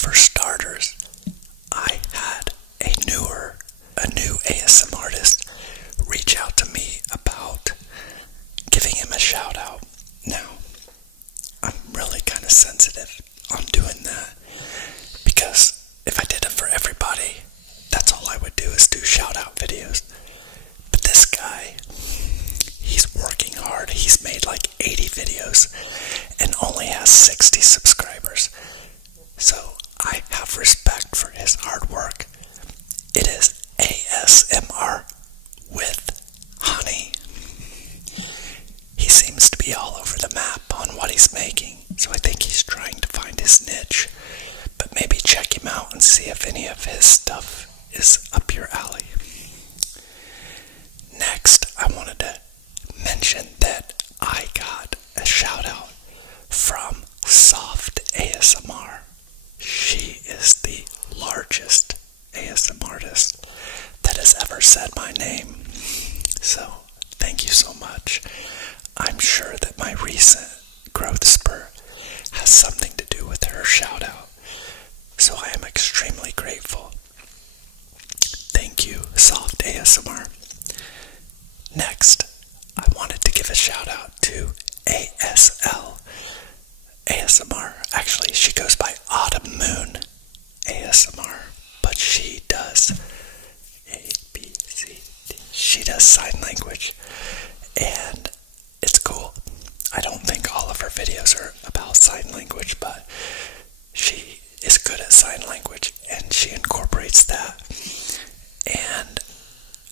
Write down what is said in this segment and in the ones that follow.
For starters, I had a new ASM artist reach out to me about giving him a shout out. Now, I'm really kind of sensitive on doing that because if I did it for everybody, that's all I would do is do shout out videos. But this guy, he's working hard. He's made like 80 videos and only has 60 subscribers. So I have respect for his hard work. It is ASMR with Honey. He seems to be all over the map on what he's making, so I think he's trying to find his niche. But maybe check him out and see if any of his stuff is up your alley. Next, I wanted to mention that I got a shout out from Soft ASMR. She is the largest ASM artist that has ever said my name. So, thank you so much. I'm sure that my recent growth spurt has something to do with her shout out. So I am extremely grateful. Thank you, Soft ASMR. Next, I wanted to give a shout out to ASL ASMR. Actually, she goes by Autumn Moon ASMR, but she does she does sign language, and it's cool. I don't think all of her videos are about sign language, but she is good at sign language, and she incorporates that. And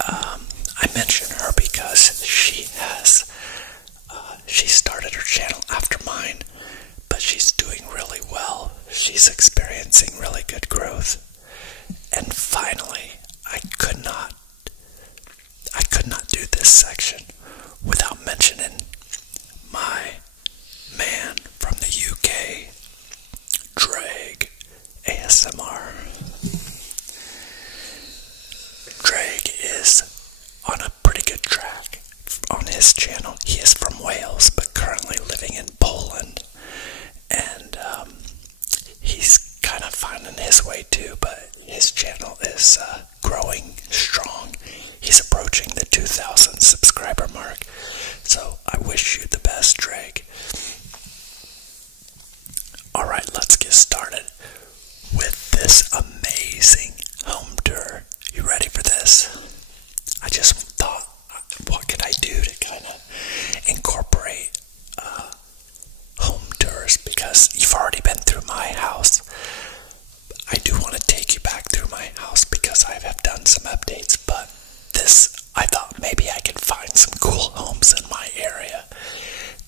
I mention her because she started her channel after mine, but she's doing really well. She's experiencing really good growth. And finally, I could not do this section without mentioning my man from the UK, Drag ASMR. Drag is on a pretty good track on his channel. He is from Wales, but currently living in Poland. And he's kind of finding his way too, but his channel is growing strong. He's approaching the 2,000 subscriber mark. So I wish you the best, Drag. Alright, let's get started with this amazing home tour. You ready for this? I just thought, what could I do to kind of incorporate home tours, because you've already been through my house. I do want to take you back through my house because I have done some updates, but this, I thought maybe I could find some cool homes in my area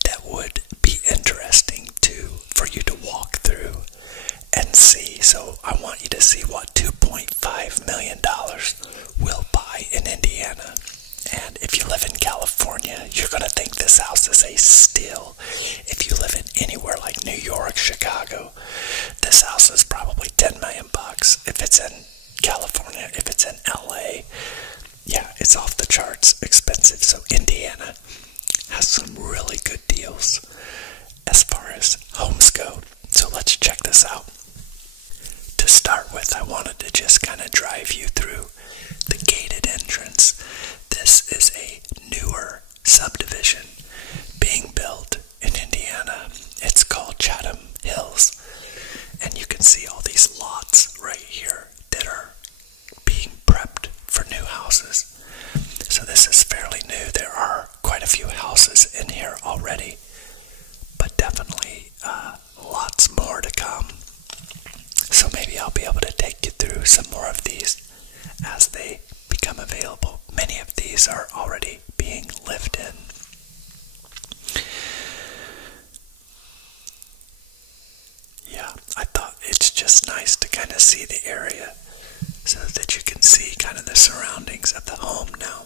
that would be interesting for you to walk through and see. So I want you to see what $2.5 million will buy in Indiana. And if you live in California, you're going to think this house is a steal. If you live in anywhere like New York, Chicago, this house is probably $10 million bucks. If it's in California, if it's in LA, yeah, it's off the charts expensive. So Indiana has some really good deals as far as homes go. So let's check this out. To start with, I wanted to just kind of drive you through the gated entrance. This is a newer subdivision being built in Indiana. It's called Chatham Hills. And you can see all these lots right here that are being prepped for new houses. So this is fairly new. There are quite a few houses in here already, but definitely lots more to come. So maybe I'll be able to take you through some more of these as they become available. Many of these are already being lived in. Yeah, I thought it's just nice to kind of see the area so that you can see kind of the surroundings of the home. Now,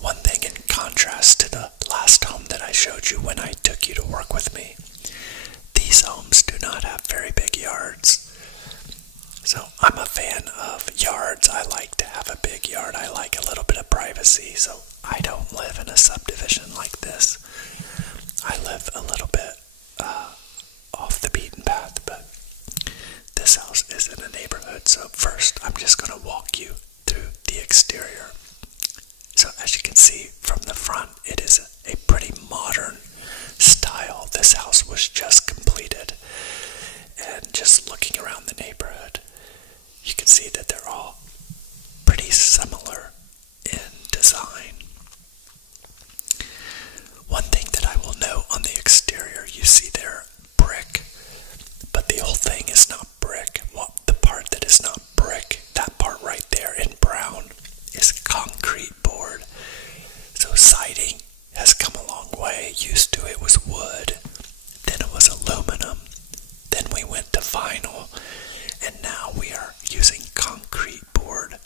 one thing in contrast to the last home that I showed you when I took you to work with me, these homes do not have very big yards. So I'm a fan of yards. I like to have a big yard. I like a little bit of privacy, so I don't live in a subdivision like this. I live a little bit off the beaten path, but this house is in a neighborhood. So first, I'm just going to walk you through the exterior. So as you can see from the front, it is a pretty modern style. This house was just completed. And just looking around the neighborhood, you can see that they're all pretty similar in design. One thing that I will note on the exterior, you see there brick, but the whole thing is not brick. Well, the part that is not brick, that part right there in brown, is concrete board. So siding has come a long way. Used to it was wood, then it was aluminum, then we went to vinyl, and now we are using concrete board.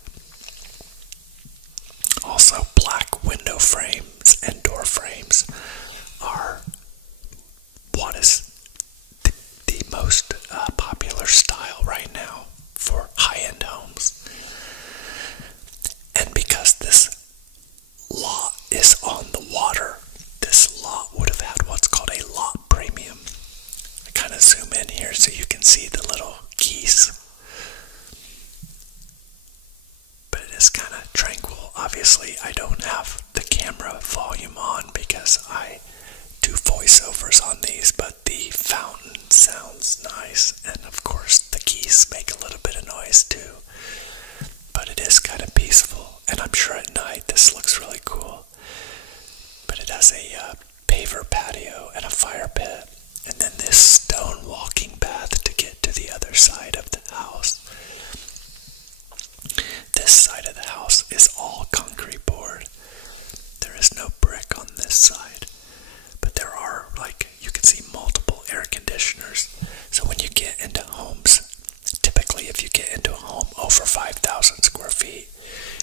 Also, black window frames and door frames are what is the most popular style right now for high-end homes. And because this lot is on the water, this lot would have had what's called a lot premium. I kind of zoom in here so you can see the little geese. But it is kind of tranquil. Obviously, I don't have the camera volume on because I do voiceovers on these, but the fountain sounds nice, and of course the geese make a little bit of noise too. But it is kind of peaceful, and I'm sure at night this looks really cool. But it has a paver patio and a fire pit, and then this stone walking path to get to the other side of the house. This side of the house is all concrete board. There is no brick on this side. But there are, like, you can see multiple air conditioners. So when you get into homes, typically if you get into a home over 5,000 square feet,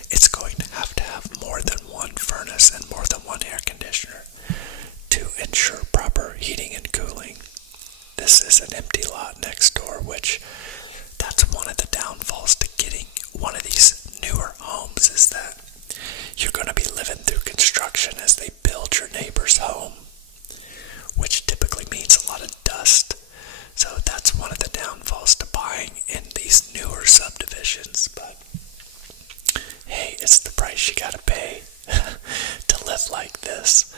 it's going to have more than one furnace and more than one air conditioner to ensure proper heating and cooling. This is an empty lot next door, which that's one of the downfalls to getting one of these newer homes, is that you're going to be living through construction as they build your neighbor's home, which typically means a lot of dust. So that's one of the downfalls to buying in these newer subdivisions. But hey, it's the price you gotta pay to live like this.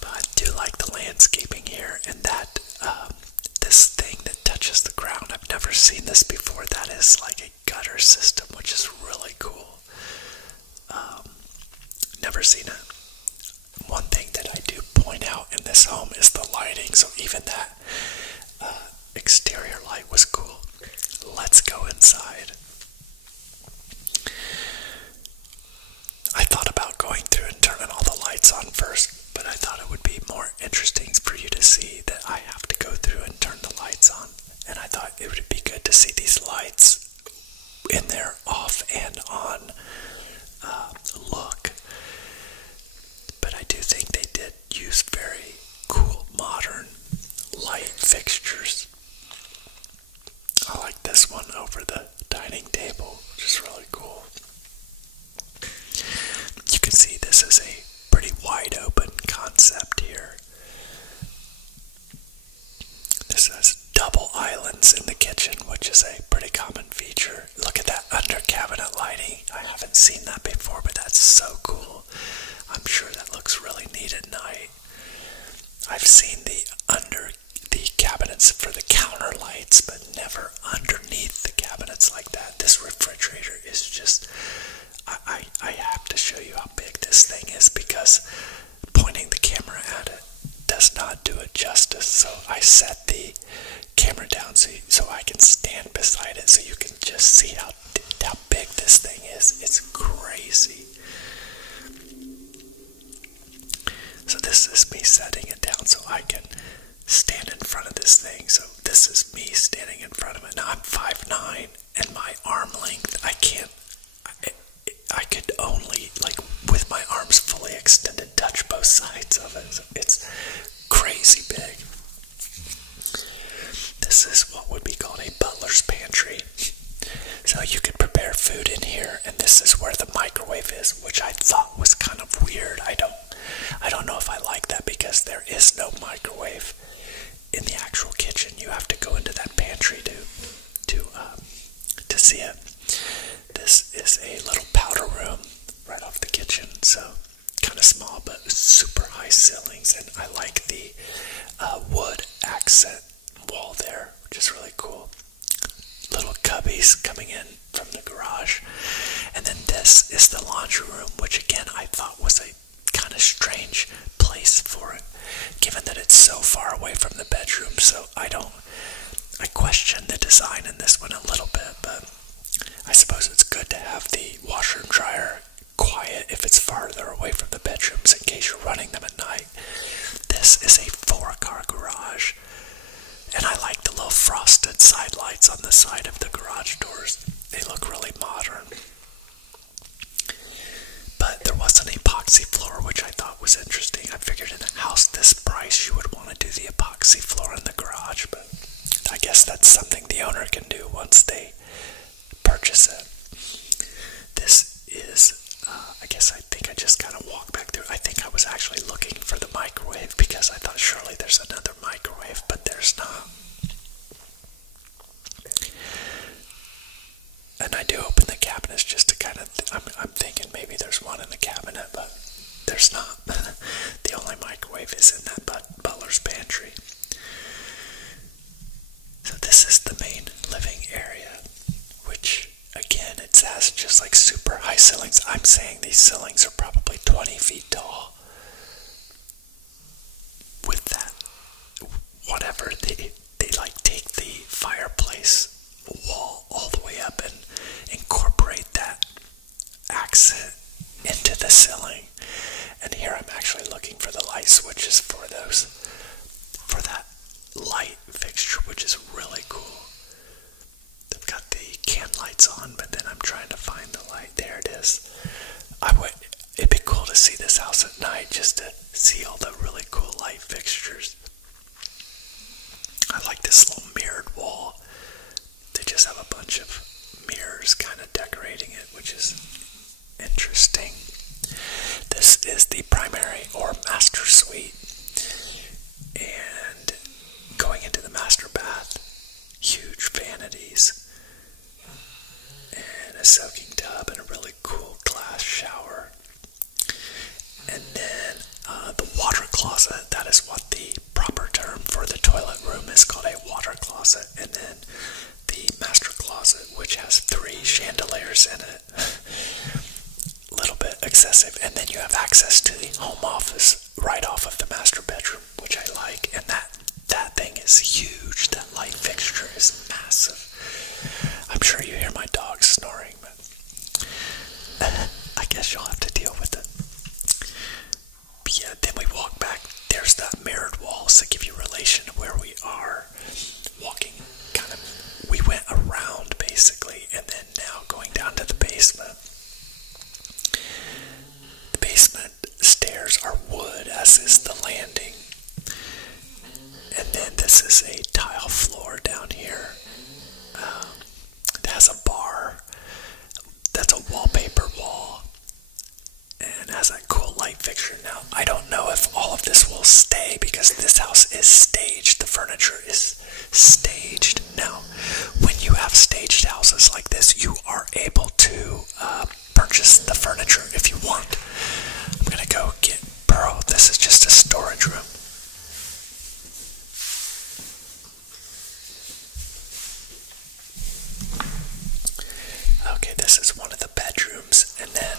But I do like the landscaping here, and that this thing that touches the ground, I've never seen this before. That is like a gutter system, which is really cool. Never seen it. One thing that I do point out in this home is the lighting. So even that exterior light was cool. Let's go inside. I thought about going through and turning all the lights on first, but I thought it would be more interesting for you to see that I have to go through and turn the lights on. And I thought it would be good to see these lights in their off and on look. But I do think they did use very cool modern light fixtures. I like this one over the dining table, which is really cool. You can see this is a pretty wide open concept here. This has double islands in the kitchen, which is a pretty common feature. Look at that under cabinet lighting. I haven't seen that before, but that's so cool. I'm sure that looks really neat at night. I've seen the cabinets for the counter lights, but never underneath the cabinets like that. This refrigerator is just, I have to show you how big this thing is, because pointing the camera at it does not do it justice. So I set the camera down so I can stand beside it so you can just see how big this thing is. It's crazy. So this is me setting it down so I can stand in front of this thing. So this is me standing in front of it. Now I'm 5'9", and my arm length, I could only, like, with my arms fully extended, touch both sides of it. So it's crazy big. This is what would be called a butler's pantry. So you could prepare food in here, and this is where the microwave is, which I thought was kind of weird. I don't know if I like that, because there is no microwave in the actual kitchen. You have to go into that pantry to breeze coming in from the garage. And then this is the laundry room, which again I thought was a kind of strange place for it, given that it's so far away from the bedroom. So I question the design in this one a little bit, but I suppose it's good to have the washer and dryer quiet if it's farther away from the bedrooms in case you're running them at night. This is a 4-car garage, and I like the little frosted side lights on the side of the garage doors. They look really modern. But there was an epoxy floor, which I thought was interesting. I figured in a house this price you would want to do the epoxy floor in the garage, but I guess that's something the owner can do once they purchase it. This is, I think I just kind of walked back through. I think I was actually looking for the microwave because I thought surely there's another microwave, but there's not. And I do open the cabinets just to kind of, I'm thinking maybe there's one in the cabinet, but there's not. The only microwave is in that butler's pantry. So this is the main living area, which again, it has just like super high ceilings. I'm saying these ceilings are probably 20 feet tall. With that, whatever, they like take the fireplace wall all the way up and incorporate that accent into the ceiling. And here I'm actually looking for the light switches for that light fixture, which is really cool. They've got the can lights on, but then I'm trying to find the light. There it is. It'd be cool to see this house at night, just to see all the really cool light fixtures. I like this little mirrored wall. They just have a bunch of mirrors kind of decorating it, which is interesting. This is the primary or master suite. And going into the master bath, huge vanities and a soaking tub and a really cool glass shower. And then the water closet, that is what the proper term for the toilet room is, called a water closet. And then the master closet, which has 3 chandeliers in it. A little bit excessive. And then you have access to the home office right off of the master bedroom, which I like. And that thing is huge. That light fixture is massive. I'm sure you hear my dog snoring, but I guess you'll have to deal with it. But yeah, then we walk back. There's that mirrored wall to give you relation to where we are. Walking we went around basically, and then now going down to the basement. The basement stairs are wood, as is the landing. And then this is a tile floor down here. It has a bar. That's a wallpaper wall. And has that cool light fixture. Now, I don't know if all of this will stay because this house is staged. The furniture is staged. Now, when you have staged houses like this, you are able to purchase the furniture if you want. I'm going to go get Burrow. This is just a storage room. Okay, this is one of the bedrooms, and then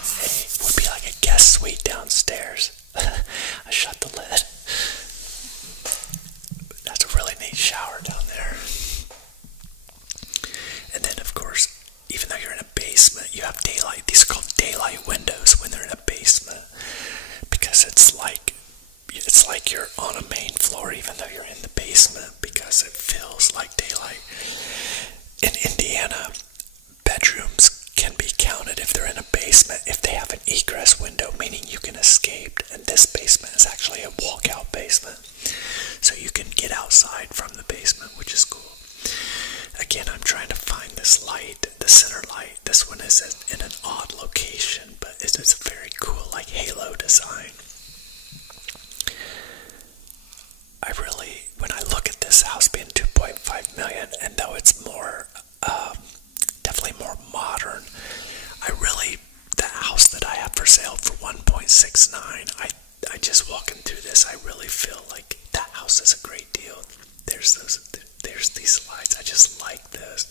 would be like a guest suite downstairs. I shut the lid. That's a really neat shower down there. And then, of course, even though you're in a basement, you have daylight. These are called daylight windows when they're in a basement, because it's like you're on a main floor even though you're in the basement, because it feels like daylight. In Indiana, bedrooms can be counted if they're in a basement if they have an egress window, meaning you can escape. And this basement is actually a walkout basement, so you can get outside from the basement, which is cool. Again, I'm trying to find this light, the center light. This one is in an odd location, but it's a very cool, like, halo design. When I look at this house being $2.5 million, and though it's more, definitely more modern, the house that I have for sale for $1.69, I just walking through this, I really feel like that house is a great deal. There's these lights. I just like this.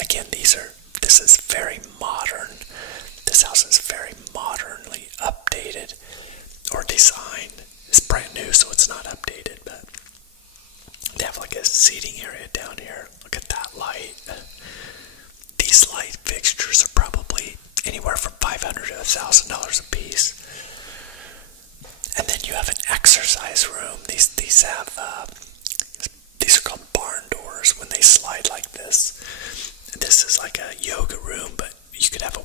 Again, this is very modern. This house is very modernly updated or designed. It's brand new, so it's not updated, but they have like a seating area down here. Look at that light. These light fixtures are probably anywhere from $500 to $1,000 a piece. And then you have an exercise room. These are called barn doors when they slide like this. This is like a yoga room, but you could have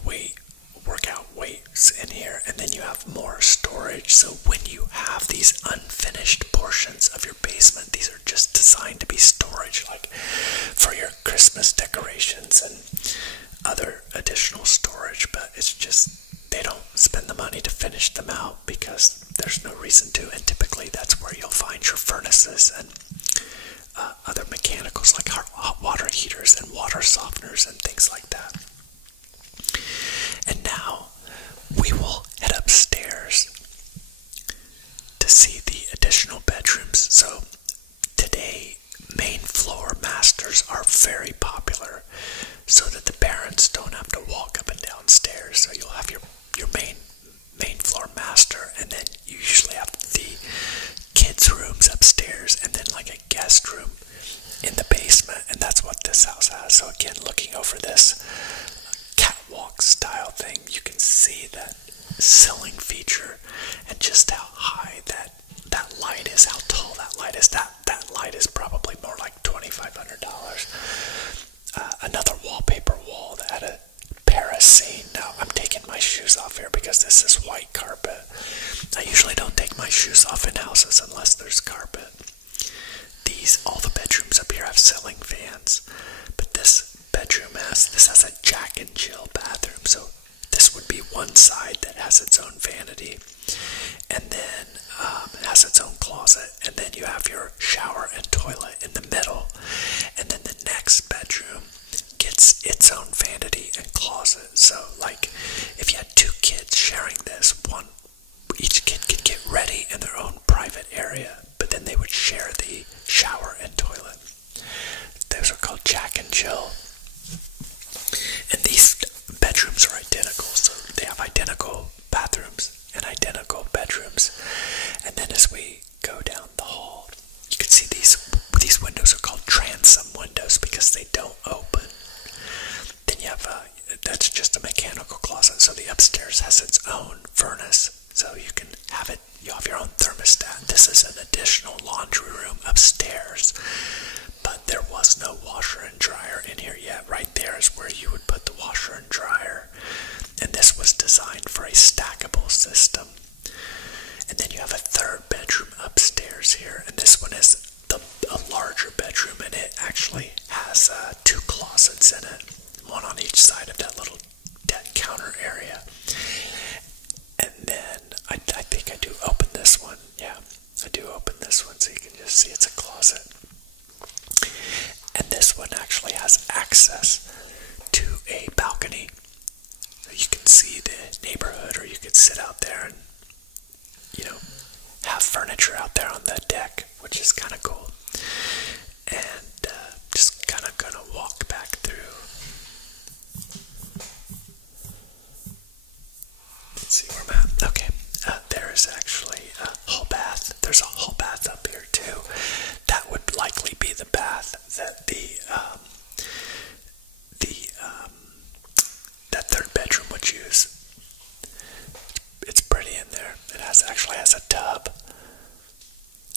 workout weights in here, and then you have more storage. So when you have these unfinished portions of your basement, these are just designed to be storage, like for your Christmas decorations and other additional storage. But it's just, they don't spend the money to finish them out because there's no reason to, and typically that's where you'll find your furnaces and other mechanicals like hot water heaters and water softeners and things like that. And now we will head upstairs to see the additional bedrooms. So today, main floor masters are very popular so that the parents don't have to walk up and down stairs. So you'll have your main floor master, and then you usually have the kids' rooms upstairs, and then like a guest room in the basement, and that's what this house has. So again, looking over this catwalk style thing, you can see that ceiling feature and just how high that light is, how tall that light is. That light is probably more like $2,500. Another wallpaper wall that had a Paris scene. Now I'm taking my shoes off here because this is white carpet. I usually don't take my shoes off in houses unless there's carpet. All the bedrooms up here have ceiling fans, but this bedroom has a Jack and Jill bathroom. So this would be one side that has its own vanity, and then it has its own closet, and then you have your shower and toilet in the middle, and then the next bedroom gets its own vanity and closet. So like if you had two kids sharing this, each kid could get ready in their own private area, but then they would share the shower and toilet. Those are called Jack and Jill. And these bedrooms are identical, so they have identical bathrooms and identical bedrooms. And then as we go down the hall, you can see these windows are called transom windows because they don't open. Then you have that's just a mechanical closet. So the upstairs has its own furnace, so you can have it. You have your own thermostat. This is an additional laundry room upstairs, but there was no washer and dryer in here yet. Right there is where you would put the washer and dryer, and this was designed for a stackable system. And then you have a third bedroom upstairs here, and this one is a larger bedroom, and it actually has two closets in it, one on each side of that little deck counter area. And then I think I do open this one. Yeah, I do open this one so you can just see it's a closet. And this one actually has access to a balcony. So you can see the neighborhood, or you could sit out there and, have furniture out there on the deck, which is kind of cool. And just kind of gonna walk back through. Let's see where I'm at. Okay, there is actually a hall bath. There's a hall bath up here too. That would likely be the bath that that third bedroom would use. It's pretty in there. It actually has a tub,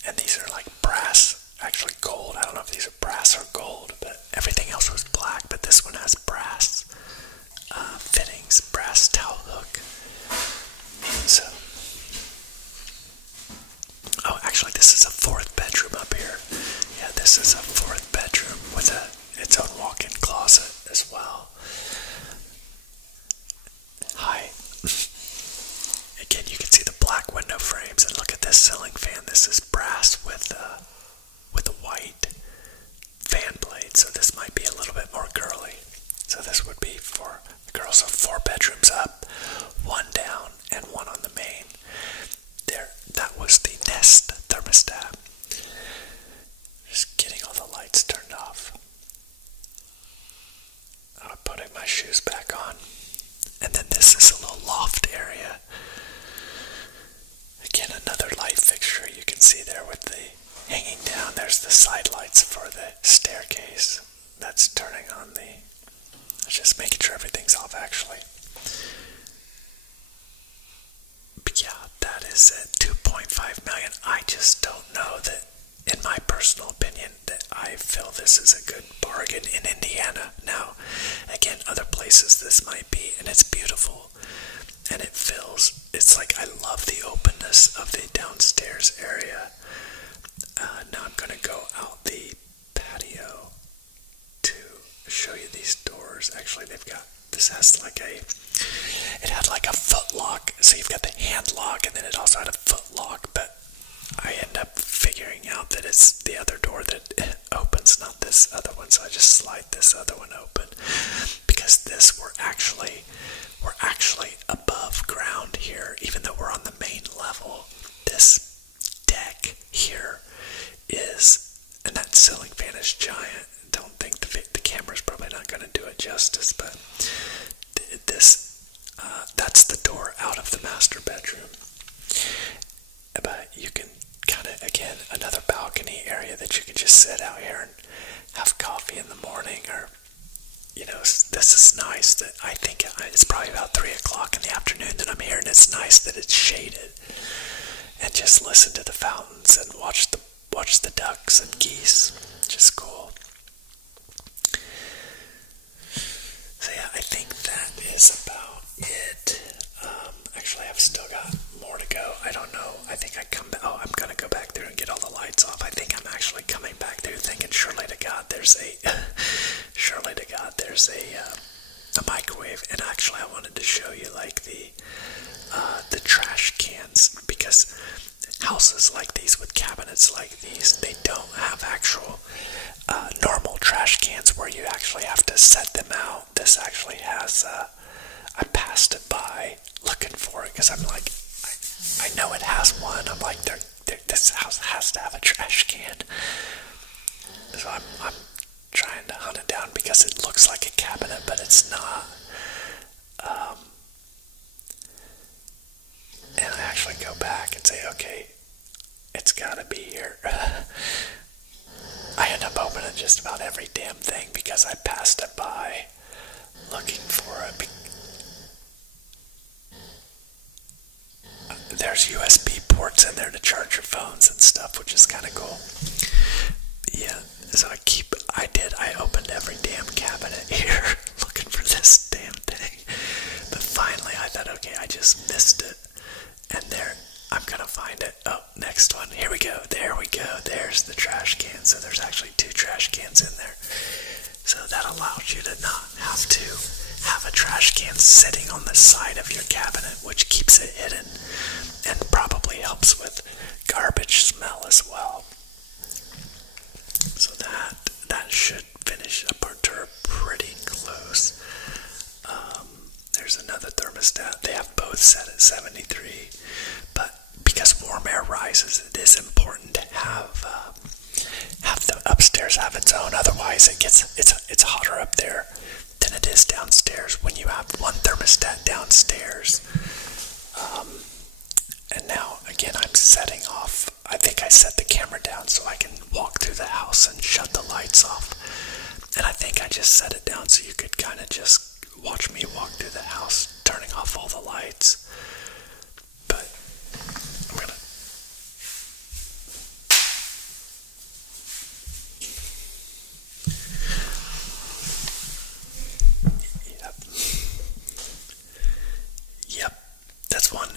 and these are like brass, actually gold. I don't know if these are brass or gold, but everything else was black. But this one has brass fittings, brass towel hook. So, oh, actually, this is a fourth bedroom up here. Yeah, this is a fourth bedroom with its own walk-in closet as well. Hi. Again, you can see the black window frames, and look at this ceiling fan. This is brass with a white fan blade. putting my shoes back on. And then this is a little loft area. Again, another light fixture you can see there with the hanging down. There's the side lights for the staircase. That's turning on the... just making sure everything's off, actually. But yeah, that is it. 2.5 million. I just don't know that, in my personal opinion, that I feel this is a good bargain in Indiana. Now, again, other places this might be, and it's beautiful, and it feels, it's like I love the openness of the downstairs area. Now I'm going to go out the patio to show you these doors. Actually, they've got, this has like a, it had like a foot lock, so you've got the hand lock, and then it also had a foot lock, but I end up figuring out that it's the other door that opens, not this other one, so I just slide this other one open, because this, we're actually above ground here, even though we're on the main level. This deck here is, and that ceiling fan is giant. Don't think the camera's probably not going to do it justice, but this, that's the door out of the master bedroom. But you can kind of, again, another balcony area that you can just sit out here and have coffee in the morning, or, you know, this is nice that I think it's probably about 3 o'clock in the afternoon that I'm here, and it's nice that it's shaded, and just listen to the fountains and watch the ducks and geese, which is cool. So yeah, I think that is about it. Actually, I've still got more to go. I don't know. I think I'm gonna go back there and get all the lights off. I think I'm actually coming back there thinking, surely to God, there's a microwave. And actually, I wanted to show you like the trash cans, because houses like these with cabinets like these, they don't have actual normal trash cans where you actually have to set them out. This actually has, I passed it by looking for it, because I'm like, I know it has one. I'm like, this house has to have a trash can. So I'm trying to hunt it down, because it looks like a cabinet, but it's not. And I actually go back and say, okay, it's gotta be here. I end up opening just about every damn thing because I passed it by looking for it. There's USB ports in there to charge your phones and stuff, which is kind of cool. Yeah, so I opened every damn cabinet here looking for this damn thing. But finally I thought, okay, I just missed it. And there, I'm gonna find it. Oh, next one. Here we go. There we go. There's the trash can. So there's actually 2 trash cans in there. So that allows you to not have to have a trash can sitting on the side of your cabinet, which keeps it hidden and probably helps with garbage smell as well. So that should finish up our tour pretty close. There's another thermostat. They have both set at 73, but because warm air rises, it is important to have the upstairs have its own. Otherwise, it's hotter up there than it is downstairs when you have one thermostat downstairs. And now again, I'm setting off. I think I set the camera down so I can walk through the house and shut the lights off. And I think I just set it down so you could kind of just watch me walk through the house, turning off all the lights. But I'm gonna... Yep.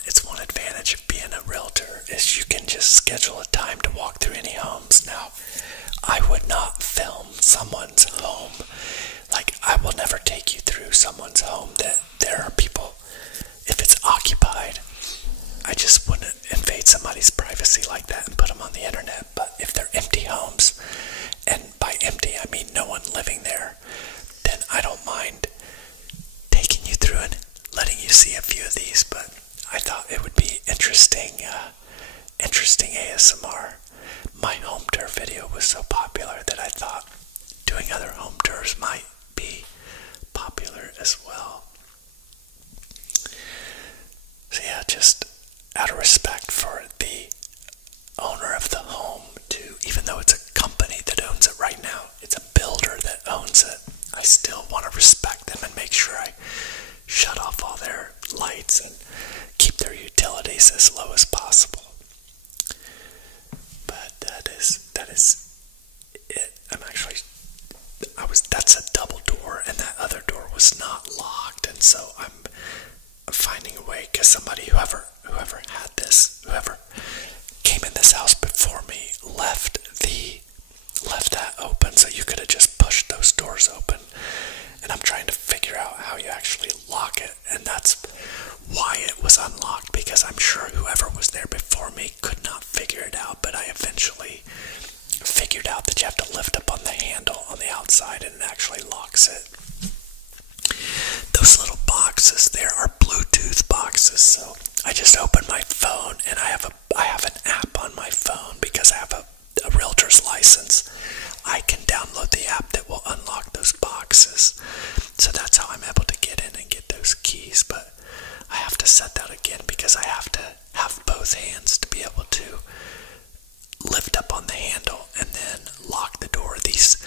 It's one advantage of being a realtor, is you can just schedule a time to walk through any homes. Now, I would not film someone's home. Like, I will never take you through someone's home that there are people, if it's occupied, I just wouldn't invade somebody's privacy like that and put them on the internet. But if they're empty homes, and by empty I mean no one living there, then I don't mind taking you through and letting you see a few of these. But I thought it would be interesting ASMR. My home tour video was so popular that I thought doing other home tours might be popular shut off all their lights and keep their utilities as low as possible. But that is it. That's a double door, and that other door was not locked, and so I'm finding a way, because whoever came in this house before me left that open, so you could have just pushed those doors open. And I'm trying to figure out how you actually lock it, and that's why it was unlocked, because I'm sure whoever was there before me could not figure it out, but I eventually figured out that you have to lift up on the handle on the outside and it actually locks it. Those little boxes there are Bluetooth boxes, so I just open my phone, and I have an app on my phone because I have a realtor's license. I can download the app that will unlock those boxes. So that's how I'm able to get in and get those keys. But I have to set that again because I have to have both hands to be able to lift up on the handle and then lock the door. These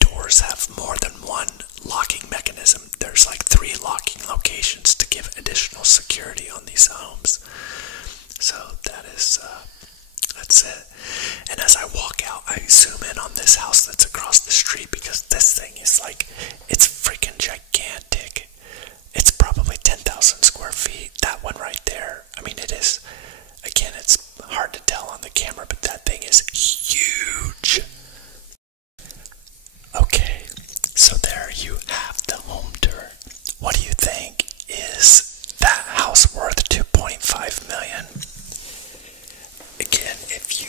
doors have more than one locking mechanism. There's like 3 locking locations to give additional security on these homes. So that's it. And as I walk out, I zoom in on this house that's across the street, because this thing is it's freaking gigantic. It's probably 10,000 square feet. That one right there. I mean, it is, again, it's hard to tell on the camera, but that thing is huge. Okay, so there you have the home tour. What do you think? Is that house worth $2.5 million? Again, if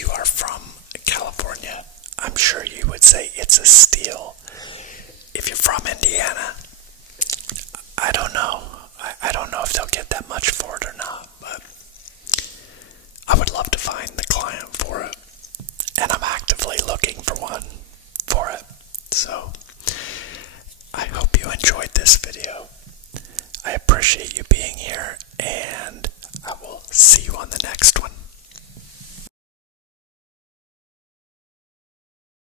you are from California, I'm sure you would say it's a steal. If you're from Indiana,